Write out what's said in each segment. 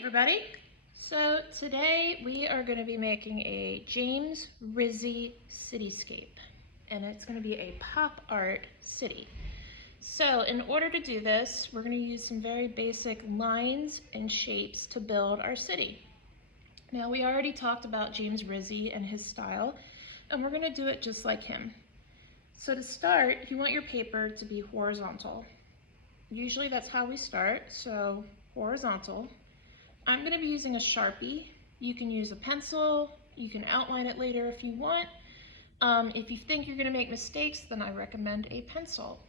everybody. So today we are going to be making a James Rizzi cityscape, and it's going to be a pop art city. So in order to do this, we're going to use some very basic lines and shapes to build our city. Now we already talked about James Rizzi and his style, and we're going to do it just like him. So to start, you want your paper to be horizontal. Usually that's how we start, so horizontal. I'm going to be using a Sharpie. You can use a pencil, you can outline it later if you want. If you think you're going to make mistakes, then I recommend a pencil.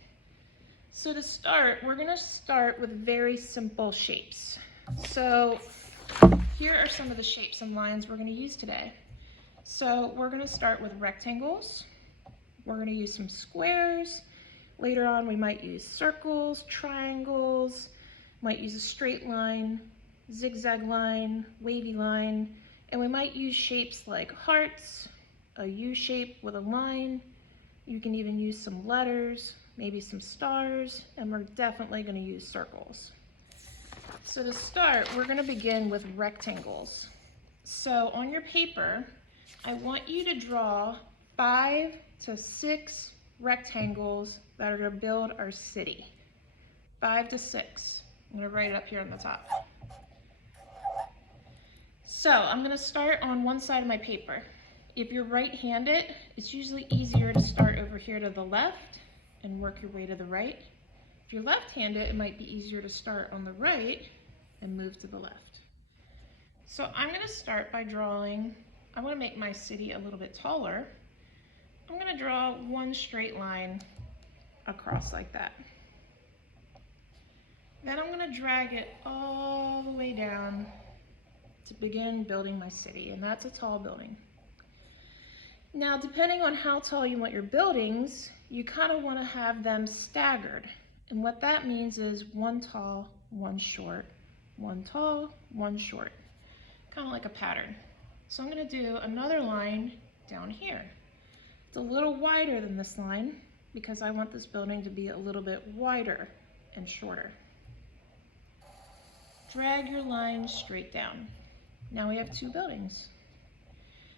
So to start, we're going to start with very simple shapes. So here are some of the shapes and lines we're going to use today. So we're going to start with rectangles. We're going to use some squares. Later on, we might use circles, triangles, might use a straight line, zigzag line, wavy line, and we might use shapes like hearts, a U shape with a line. You can even use some letters, maybe some stars, and we're definitely going to use circles. So to start, we're going to begin with rectangles. So on your paper, I want you to draw 5 to 6 rectangles that are going to build our city. 5 to 6. I'm going to write it up here on the top. So I'm going to start on one side of my paper. If you're right-handed, it's usually easier to start over here to the left and work your way to the right. If you're left-handed, it might be easier to start on the right and move to the left. So I'm going to start by drawing, I want to make my city a little bit taller. I'm going to draw one straight line across like that. Then I'm going to drag it all the way down to begin building my city, and that's a tall building. Now, depending on how tall you want your buildings, you kind of want to have them staggered. And what that means is one tall, one short, one tall, one short. Kind of like a pattern. So I'm going to do another line down here. It's a little wider than this line because I want this building to be a little bit wider and shorter. Drag your line straight down. Now we have 2 buildings.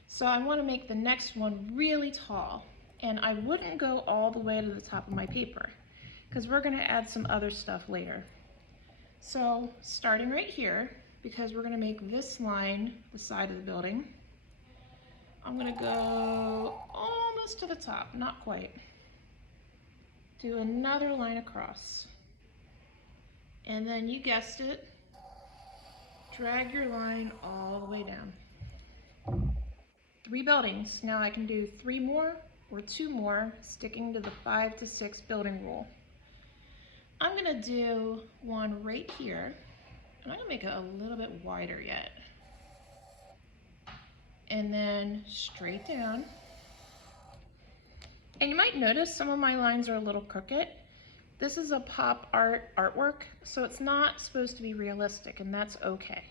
So I want to make the next one really tall, and I wouldn't go all the way to the top of my paper because we're going to add some other stuff later. So starting right here, because we're going to make this line the side of the building, I'm going to go almost to the top, not quite. Do another line across. And then you guessed it, drag your line all the way down. 3 buildings. Now I can do 3 more or 2 more, sticking to the 5 to 6 building rule. I'm going to do one right here, and I'm going to make it a little bit wider yet. And then straight down. And you might notice some of my lines are a little crooked. This is a pop art artwork, so it's not supposed to be realistic, and that's okay.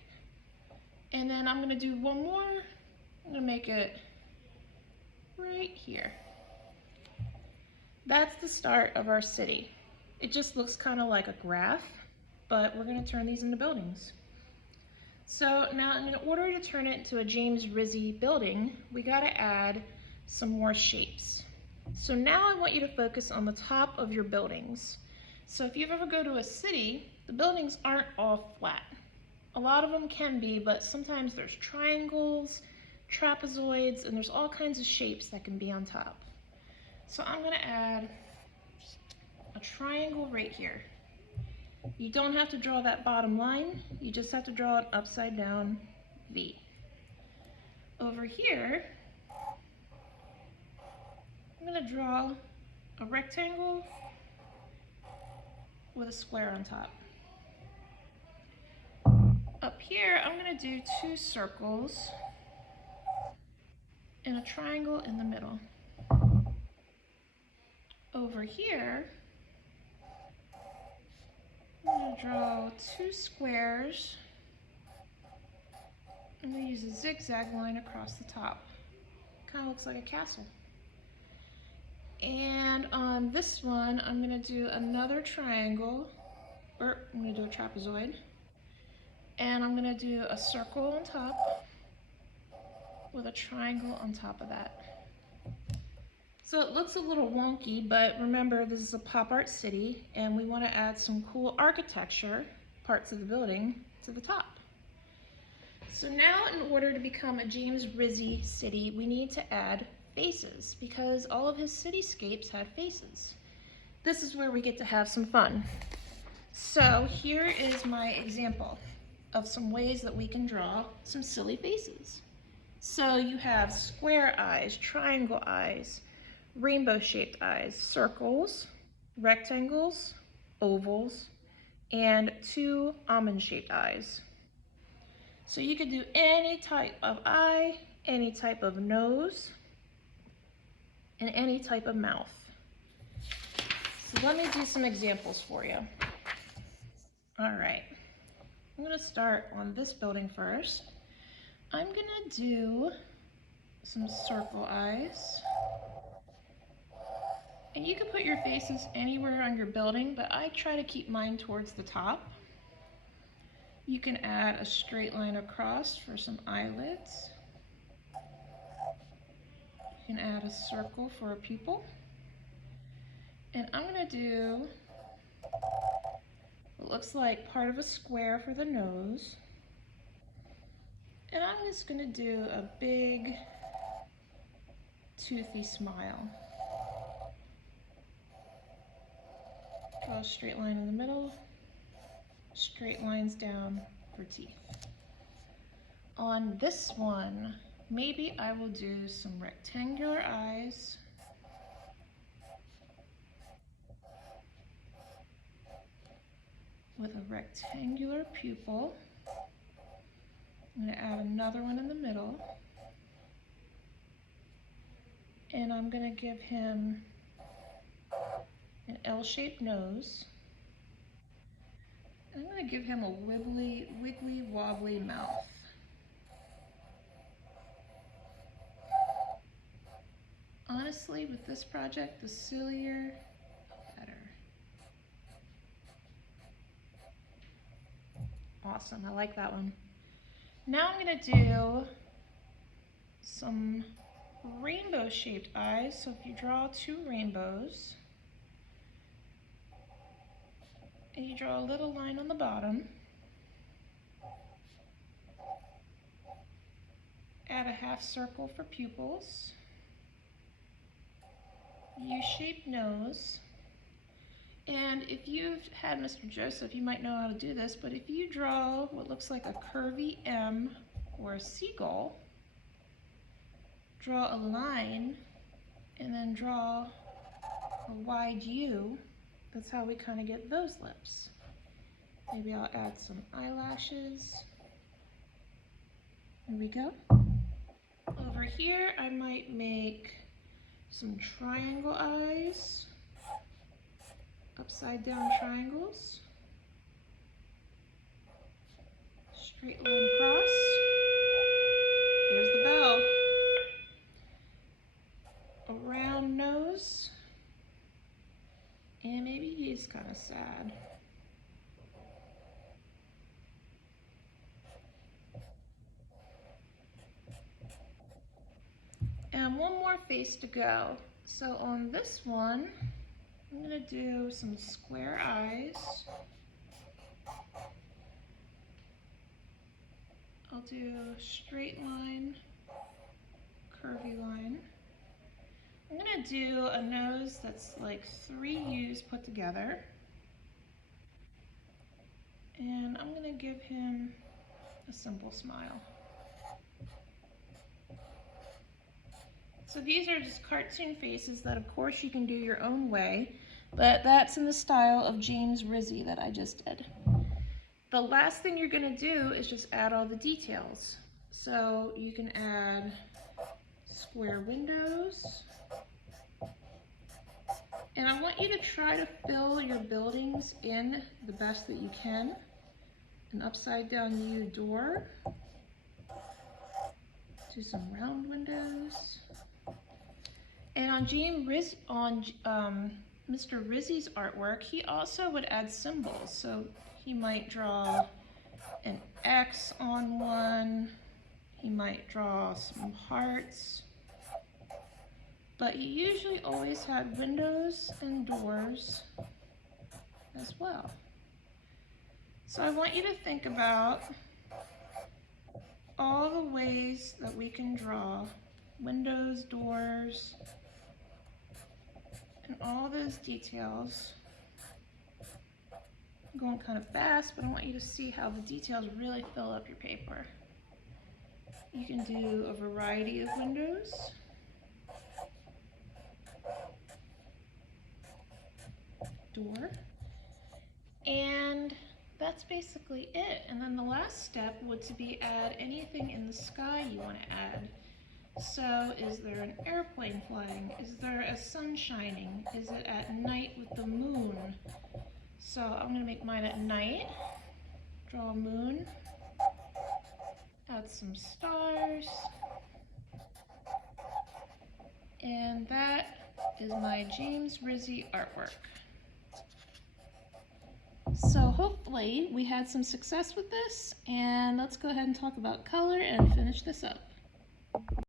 And then I'm going to do one more. I'm going to make it right here. That's the start of our city. It just looks kind of like a graph, but we're going to turn these into buildings. So now in order to turn it into a James Rizzi building, we got to add some more shapes. So now I want you to focus on the top of your buildings. So if you ever go to a city, the buildings aren't all flat. A lot of them can be, but sometimes there's triangles, trapezoids, and there's all kinds of shapes that can be on top. So I'm going to add a triangle right here. You don't have to draw that bottom line, you just have to draw an upside down V. Over here, I'm going to draw a rectangle with a square on top. Up here, I'm going to do 2 circles and a triangle in the middle. Over here, I'm going to draw 2 squares. I'm going to use a zigzag line across the top. Kind of looks like a castle. And on this one, I'm going to do another triangle, or I'm going to do a trapezoid, And I'm gonna do a circle on top with a triangle on top of that. So it looks a little wonky, but remember this is a pop art city and we want to add some cool architecture parts of the building to the top. So now in order to become a James Rizzi city, we need to add faces because all of his cityscapes had faces. This is where we get to have some fun. So here is my example of some ways that we can draw some silly faces. So you have square eyes, triangle eyes, rainbow-shaped eyes, circles, rectangles, ovals, and 2 almond-shaped eyes. So you could do any type of eye, any type of nose, and any type of mouth. So let me do some examples for you. All right, I'm gonna start on this building first. I'm gonna do some circle eyes. And you can put your faces anywhere on your building, but I try to keep mine towards the top. You can add a straight line across for some eyelids. You can add a circle for a pupil. And I'm gonna do what looks like part of a square for the nose. And I'm just gonna do a big toothy smile. Draw a straight line in the middle, straight lines down for teeth. On this one, maybe I will do some rectangular eyes. With a rectangular pupil. I'm going to add another one in the middle. And I'm going to give him an L-shaped nose. I'm going to give him a wiggly wobbly mouth. Honestly, with this project, the sillier, the better. Awesome, I like that one. Now I'm going to do some rainbow-shaped eyes. So if you draw 2 rainbows, and you draw a little line on the bottom, add a half circle for pupils, U-shaped nose, and if you've had Mr. Joseph, you might know how to do this, but if you draw what looks like a curvy M or a seagull, draw a line, and then draw a wide U, that's how we kind of get those lips. Maybe I'll add some eyelashes. There we go. Over here, I might make some triangle eyes, upside down triangles, straight line across. There's the bell. A round nose, and maybe he's kind of sad. And one more face to go. So on this one, I'm gonna do some square eyes. I'll do straight line, curvy line. I'm gonna do a nose that's like 3 U's put together. And I'm gonna give him a simple smile. So these are just cartoon faces that of course you can do your own way, but that's in the style of James Rizzi that I just did. The last thing you're gonna do is just add all the details. So you can add square windows. And I want you to try to fill your buildings in the best that you can. An upside down U door. Do some round windows. And on Mr. Rizzi's artwork, he also would add symbols. So he might draw an X on one. He might draw some hearts. But he usually always had windows and doors as well. So I want you to think about all the ways that we can draw windows, doors, and all those details. I'm going kind of fast, but I want you to see how the details really fill up your paper. You can do a variety of windows. Door. And that's basically it. And then the last step would to be add anything in the sky you want to add. So is there an airplane flying? Is there a sun shining? Is it at night with the moon? So I'm going to make mine at night. Draw a moon. Add some stars. And that is my James Rizzi artwork. So hopefully we had some success with this, and let's go ahead and talk about color and finish this up.